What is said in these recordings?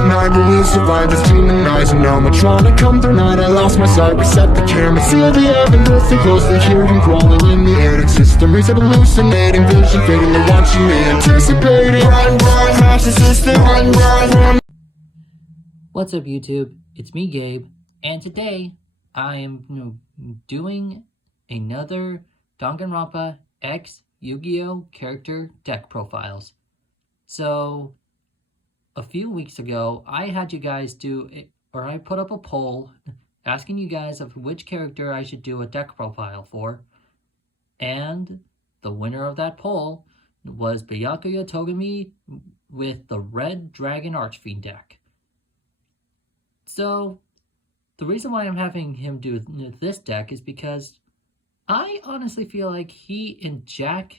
at night, but we'll survive this demonizing. Now I'm trying to come through night. I lost my sight, reset the camera, seal the heaven, listen closely, hear him crawling in the air. System reset, hallucinating, vision fading, they're watching me, anticipating. Run, master system, run. What's up, YouTube? It's me, Gabe, and today I am doing another Danganronpa X Yu-Gi-Oh! Character deck profiles. So, a few weeks ago, I had you guys I put up a poll asking you guys of which character I should do a deck profile for, and the winner of that poll was Byakuya Togami with the Red Dragon Archfiend deck. So, the reason why I'm having him do this deck is because I honestly feel like he and Jack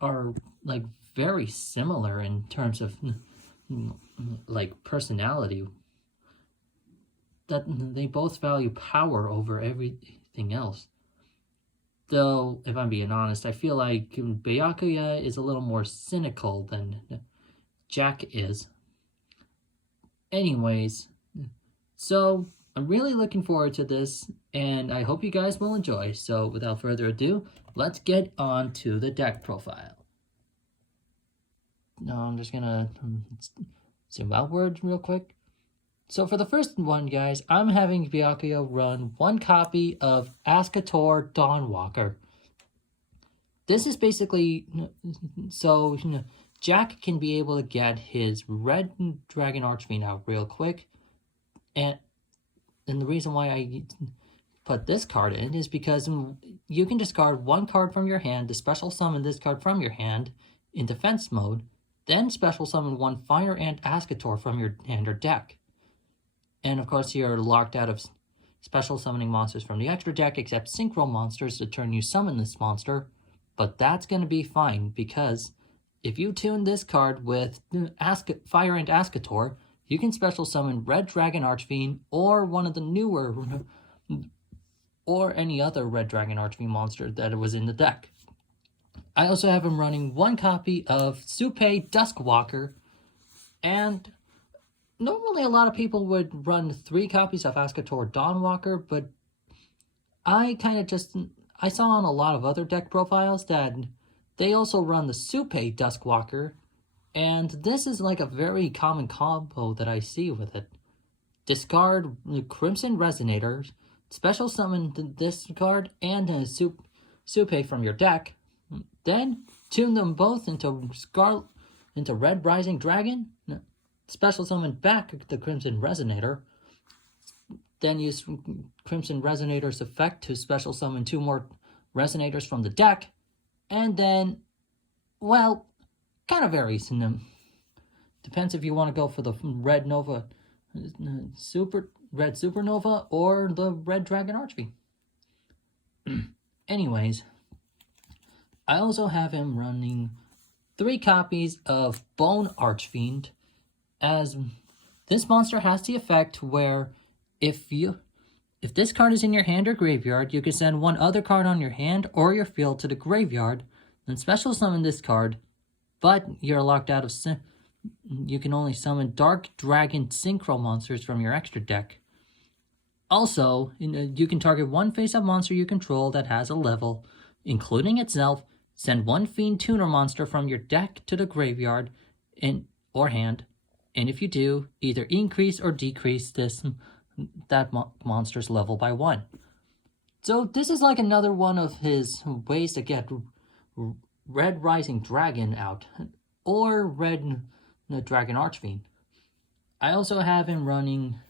are like very similar in terms of like personality. That they both value power over everything else. Though, if I'm being honest, I feel like Byakuya is a little more cynical than Jack is. Anyways, so I'm really looking forward to this, and I hope you guys will enjoy. So without further ado, let's get on to the deck profile. Now I'm just gonna zoom outward real quick. So for the first one, guys, I'm having Byakuya run one copy of Ascator Dawnwalker. This is basically so Jack can be able to get his Red Dragon Archfiend out real quick. And the reason why I put this card in is because you can discard one card from your hand to special summon this card from your hand in defense mode, then special summon one Fire Ant Ascator from your hand or deck. And of course, you're locked out of special summoning monsters from the extra deck except synchro monsters the turn you summon this monster. But that's going to be fine because if you tune this card with Fire Ant Ascator, you can special summon Red Dragon Archfiend or one of the newer, or any other Red Dragon Archfiend monster that was in the deck. I also have him running one copy of Suppei Duskwalker, and normally a lot of people would run 3 copies of Ascator Dawnwalker, but I saw on a lot of other deck profiles that they also run the Suppei Duskwalker, and this is like a very common combo that I see with it. Discard Crimson Resonators, special summon this card and Suppei from your deck, then tune them both into Red Rising Dragon, special summon back the Crimson Resonator, then use Crimson Resonator's effect to special summon 2 more Resonators from the deck, and then, well, kind of varies in them. Depends if you want to go for the Red Supernova or the Red Dragon Archfiend. Anyways, I also have him running 3 copies of Bone Archfiend, as this monster has the effect where if this card is in your hand or graveyard, you can send one other card on your hand or your field to the graveyard, then special summon this card, but you're locked out of you can only summon Dark Dragon Synchro monsters from your extra deck. Also, you can target one face-up monster you control that has a level, including itself, send one Fiend Tuner monster from your deck to the graveyard or hand, and if you do, either increase or decrease that monster's level by 1. So this is like another one of his ways to get Red Rising Dragon out, or Red Dragon Archfiend. I also have him running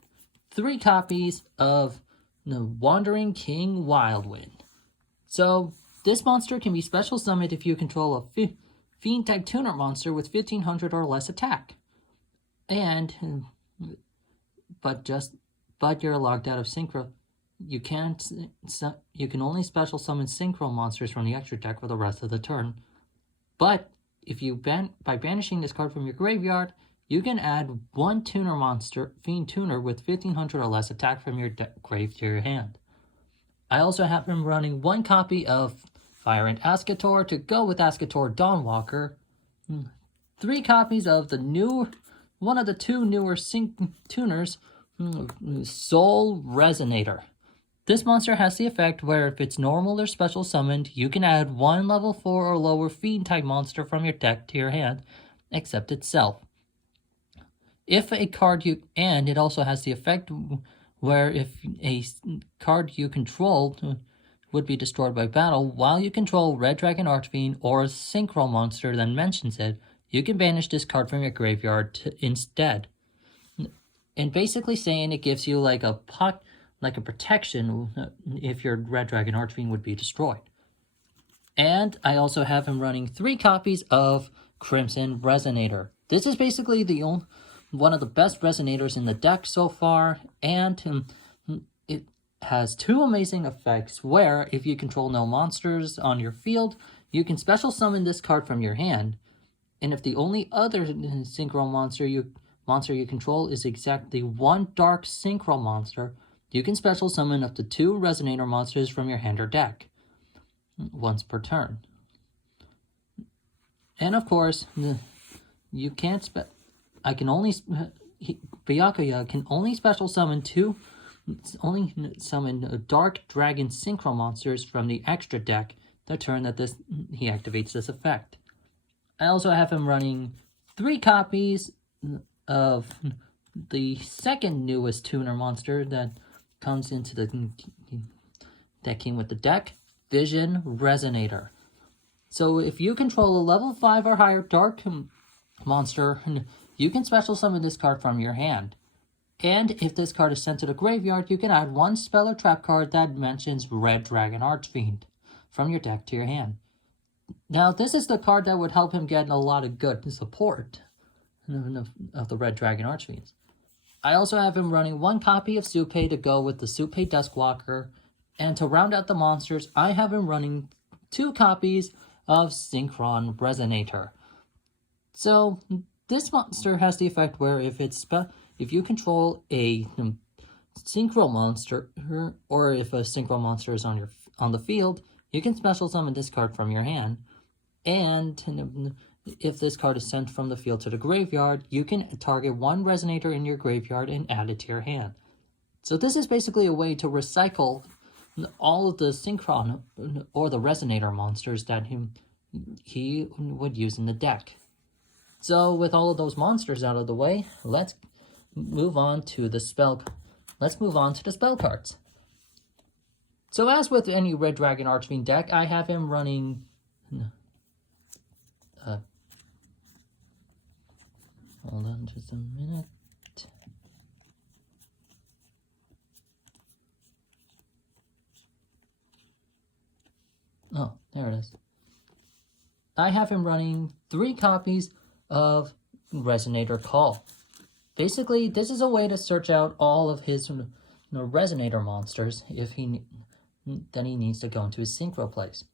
3 copies of the Wandering King Wildwind. So this monster can be special summoned if you control a Fiend type tuner monster with 1500 or less attack. But you're locked out of synchro. You can only special summon synchro monsters from the extra deck for the rest of the turn. But if you by banishing this card from your graveyard, you can add 1 tuner monster, Fiend Tuner, with 1500 or less attack from your grave to your hand. I also have him running 1 copy of Fire Ant Ascator to go with Ascator Dawnwalker, 3 copies of the new one of the two newer tuners, Soul Resonator. This monster has the effect where if it's normal or special summoned, you can add one level 4 or lower fiend type monster from your deck to your hand, except itself. If a card and it also has the effect where if a card you control would be destroyed by battle, while you control Red Dragon Archfiend or a synchro monster that mentions it, you can banish this card from your graveyard instead. And basically saying it gives you like a protection if your Red Dragon Archfiend would be destroyed. And I also have him running 3 copies of Crimson Resonator. This is basically one of the best resonators in the deck so far, and it has 2 amazing effects where if you control no monsters on your field, you can special summon this card from your hand, and if the only other synchro monster you control is exactly 1 dark synchro monster, you can special summon up to 2 resonator monsters from your hand or deck once per turn. And of course, you can't Byakuya can only special summon dark dragon synchro monsters from the extra deck the turn that he activates this effect. I also have him running 3 copies of the second newest tuner monster that comes into that came with the deck, Vision Resonator. So if you control a level 5 or higher dark monster, you can special summon this card from your hand. And if this card is sent to the graveyard, you can add 1 spell or trap card that mentions Red Dragon Archfiend from your deck to your hand. Now, this is the card that would help him get a lot of good support of the Red Dragon Archfiends. I also have him running 1 copy of Supei to go with the Supei Duskwalker, and to round out the monsters, I have him running 2 copies of Synchron Resonator. So, this monster has the effect where if you control a synchro monster, or if a synchro monster is on the field, you can special summon this card from your hand. And if this card is sent from the field to the graveyard, you can target 1 resonator in your graveyard and add it to your hand. So this is basically a way to recycle all of the synchron or the resonator monsters that he would use in the deck. So with all of those monsters out of the way, let's move on to the spell cards. So as with any Red Dragon Archfiend deck, I have him running hold on just a minute. Oh, there it is. I have him running 3 copies of Resonator Call. Basically, this is a way to search out all of his Resonator monsters if he needs to go into his Synchro place.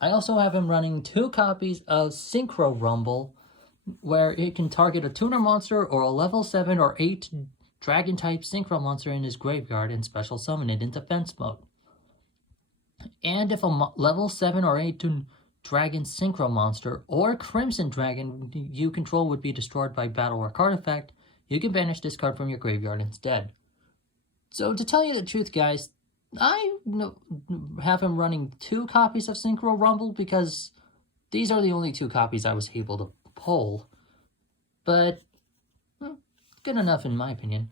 I also have him running 2 copies of Synchro Rumble, where it can target a tuner monster or a level 7 or 8 dragon type synchro monster in his graveyard and special summon it in defense mode. And if a level 7 or 8 dragon synchro monster or crimson dragon you control would be destroyed by battle or card effect, you can banish this card from your graveyard instead. So to tell you the truth, guys, I have him running 2 copies of Synchro Rumble because these are the only 2 copies I was able to pull. But good enough in my opinion.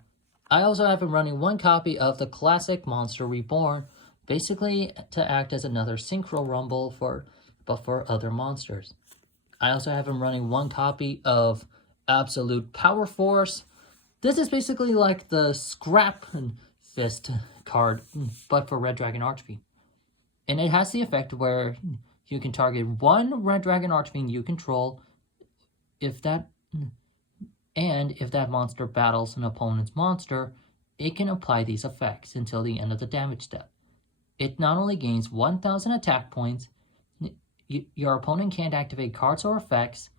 I also have him running 1 copy of the classic Monster Reborn, basically to act as another Synchro Rumble but for other monsters. I also have him running 1 copy of Absolute Power Force. This is basically like the Scrap Fist card, but for Red Dragon Archfiend. And it has the effect where you can target 1 Red Dragon Archfiend you control if that monster battles an opponent's monster, it can apply these effects until the end of the damage step. It not only gains 1,000 attack points, your opponent can't activate cards or effects.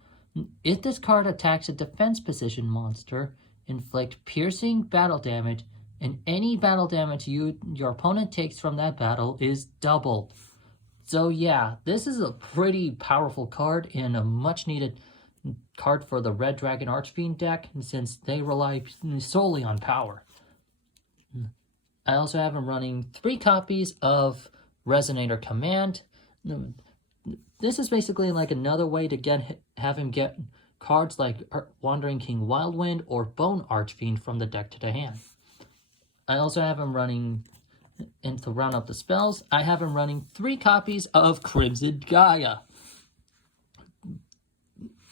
If this card attacks a defense position monster, inflict piercing battle damage, and any battle damage your opponent takes from that battle is doubled. So yeah, this is a pretty powerful card and a much needed card for the Red Dragon Archfiend deck, since they rely solely on power. I also have him running 3 copies of Resonator Command. This is basically like another way to have him get cards like Wandering King Wildwind or Bone Archfiend from the deck to the hand. I also have him running, and to round up the spells, I have him running 3 copies of Crimson Gaia.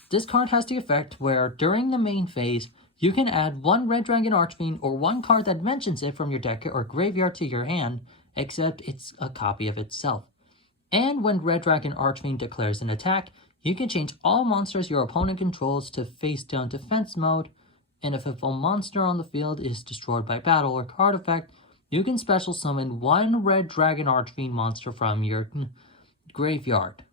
This card has the effect where during the main phase, you can add 1 Red Dragon Archfiend or 1 card that mentions it from your deck or graveyard to your hand, except it's a copy of itself. And when Red Dragon Archfiend declares an attack, you can change all monsters your opponent controls to face down defense mode, and if a monster on the field is destroyed by battle or card effect, you can special summon 1 Red Dragon Archfiend monster from your graveyard.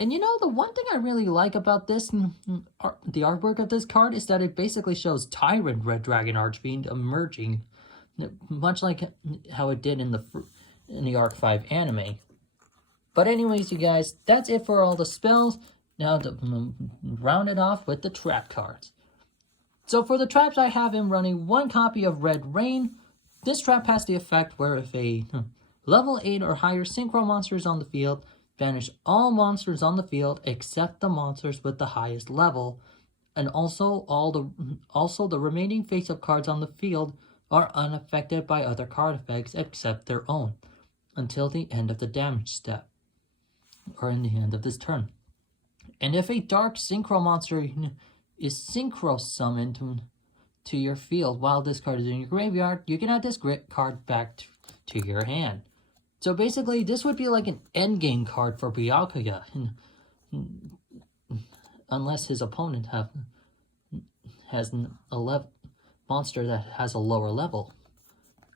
And you know, the one thing I really like about this, the artwork of this card, is that it basically shows Tyrant Red Dragon Archfiend emerging, much like how it did in the Arc 5 anime. But anyways, you guys, that's it for all the spells. Now to round it off with the trap cards. So for the traps, I have him running 1 copy of Red Rain. This trap has the effect where if a level 8 or higher synchro monster is on the field, banish all monsters on the field except the monsters with the highest level, and also the remaining face-up cards on the field are unaffected by other card effects except their own, until the end of the damage step, or in the end of this turn. And if a dark synchro monster is synchro summoned to your field while this card is in your graveyard, you can add this card back to your hand. So basically, this would be like an endgame card for Byakuya, unless his opponent has a monster that has a lower level.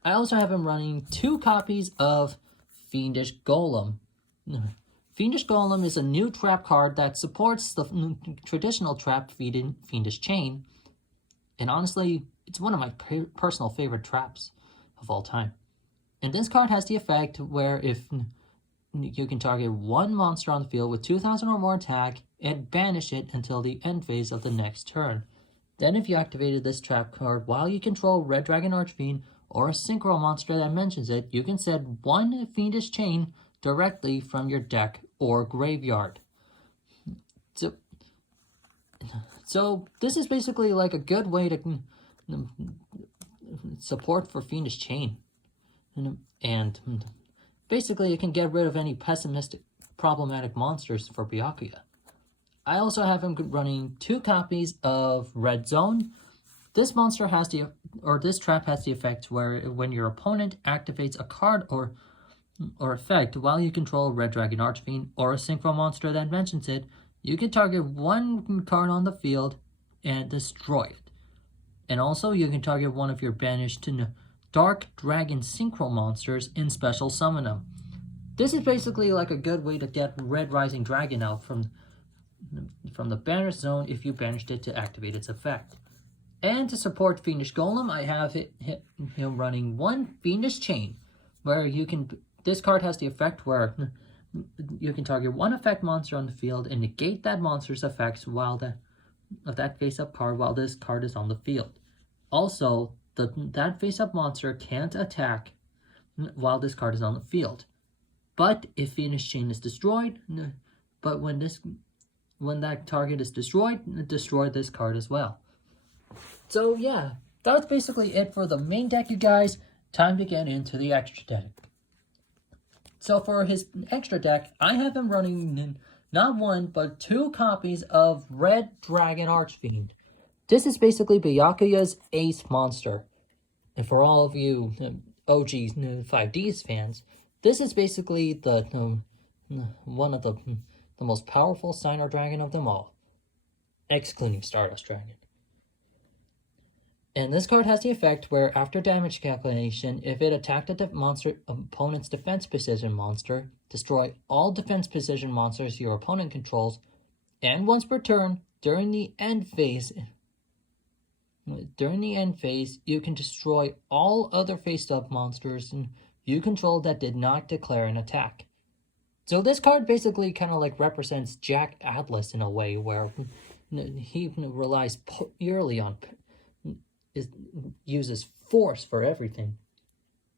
I also have him running 2 copies of Fiendish Golem. Fiendish Golem is a new trap card that supports the traditional trap Fiendish Chain, and honestly, it's one of my personal favorite traps of all time. And this card has the effect where if you can target 1 monster on the field with 2,000 or more attack and banish it until the end phase of the next turn. Then if you activated this trap card while you control Red Dragon Archfiend or a synchro monster that mentions it, you can send 1 Fiendish Chain directly from your deck or graveyard. So this is basically like a good way to support for Fiendish Chain. And basically it can get rid of any pessimistic, problematic monsters for Byakuya. I also have him running 2 copies of Red Zone. This monster has this trap has the effect where when your opponent activates a card or effect while you control Red Dragon Archfiend or a synchro monster that mentions it, you can target 1 card on the field and destroy it. And also you can target 1 of your banished Dark Dragon Synchro monsters and special summon them. This is basically like a good way to get Red Rising Dragon out from the banished zone if you banished it to activate its effect. And to support Fiendish Golem, I have him running 1 Fiendish Chain, where this card has the effect where you can target 1 effect monster on the field and negate that monster's effects of that face-up card while this card is on the field. Also, that face-up monster can't attack while this card is on the field. But if Fiendish Chain is destroyed, but when that target is destroyed, destroy this card as well. So yeah, that's basically it for the main deck, you guys. Time to get into the extra deck. So for his extra deck, I have him running not 1, but 2 copies of Red Dragon Archfiend. This is basically Byakuya's ace monster. And for all of you OG 5Ds fans, this is basically one of the most powerful Signer Dragon of them all, excluding Stardust Dragon. And this card has the effect where after damage calculation, if it attacked a opponent's defense precision monster, destroy all defense precision monsters your opponent controls, and once per turn, during the end phase, you can destroy all other face-up monsters you control that did not declare an attack. So this card basically kind of like represents Jack Atlas in a way, where he relies purely on, uses force for everything.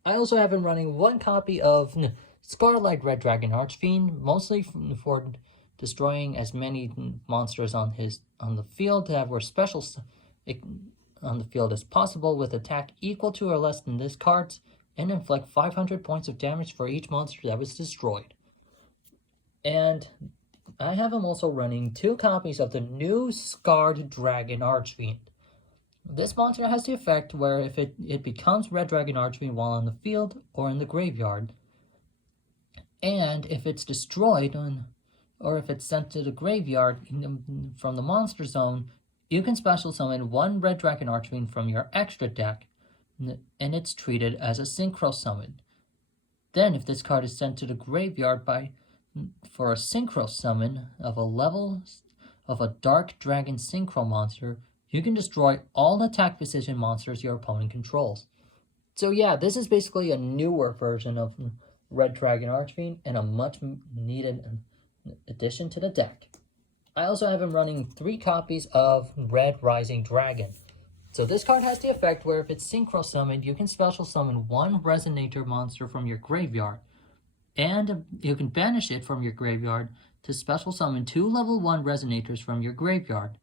I also have him running one copy of Scarlet Red Dragon Archfiend, mostly for destroying as many monsters on the field that were special on the field as possible, with attack equal to or less than this card's, and inflict 500 points of damage for each monster that was destroyed. And I have him also running 2 copies of the new Scarred Dragon Archfiend. This monster has the effect where if it becomes Red Dragon Archfiend while on the field or in the graveyard, and if it's destroyed or if it's sent to the graveyard from the monster zone, you can special summon 1 Red Dragon Archfiend from your extra deck, and it's treated as a synchro summon. Then if this card is sent to the graveyard for a synchro summon of a level of a Dark Dragon Synchro monster, you can destroy all attack precision monsters your opponent controls. So yeah, this is basically a newer version of Red Dragon Archfiend and a much needed addition to the deck. I also have him running 3 copies of Red Rising Dragon. So this card has the effect where if it's synchro summoned, you can special summon 1 Resonator monster from your graveyard, and you can banish it from your graveyard to special summon 2 level 1 Resonators from your graveyard.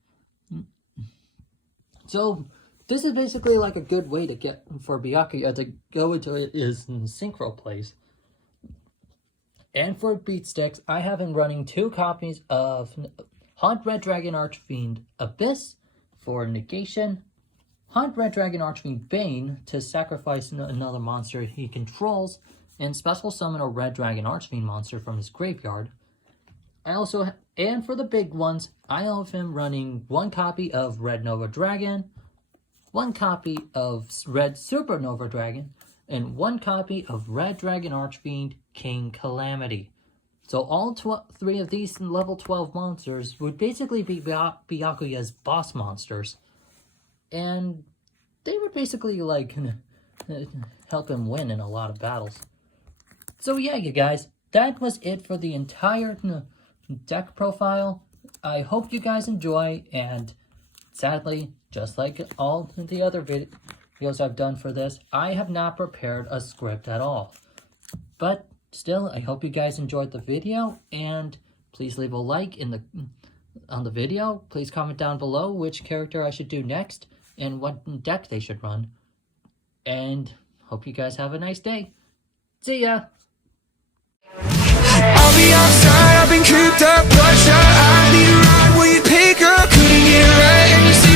So this is basically like a good way to get for Byakuya to go into his synchro plays. And for Beat Sticks, I have him running 2 copies of Hunt Red Dragon Archfiend Abyss for negation, Hunt Red Dragon Archfiend Bane to sacrifice another monster he controls, and special summon a Red Dragon Archfiend monster from his graveyard. And for the big ones, I have him running 1 copy of Red Nova Dragon, 1 copy of Red Supernova Dragon, and 1 copy of Red Dragon Archfiend King Calamity. So all 3 of these level 12 monsters would basically be Byakuya's boss monsters. And they would basically like help him win in a lot of battles. So yeah, you guys, that was it for the entire deck profile. I hope you guys enjoy, and sadly, just like all the other videos I've done for this, I have not prepared a script at all. But still, I hope you guys enjoyed the video, and please leave a like on the video. Please comment down below which character I should do next and what deck they should run. And hope you guys have a nice day. See ya! I'll be outside, I've been cooped up, bloodshot. I'll be right where you pick up. Couldn't get right and you see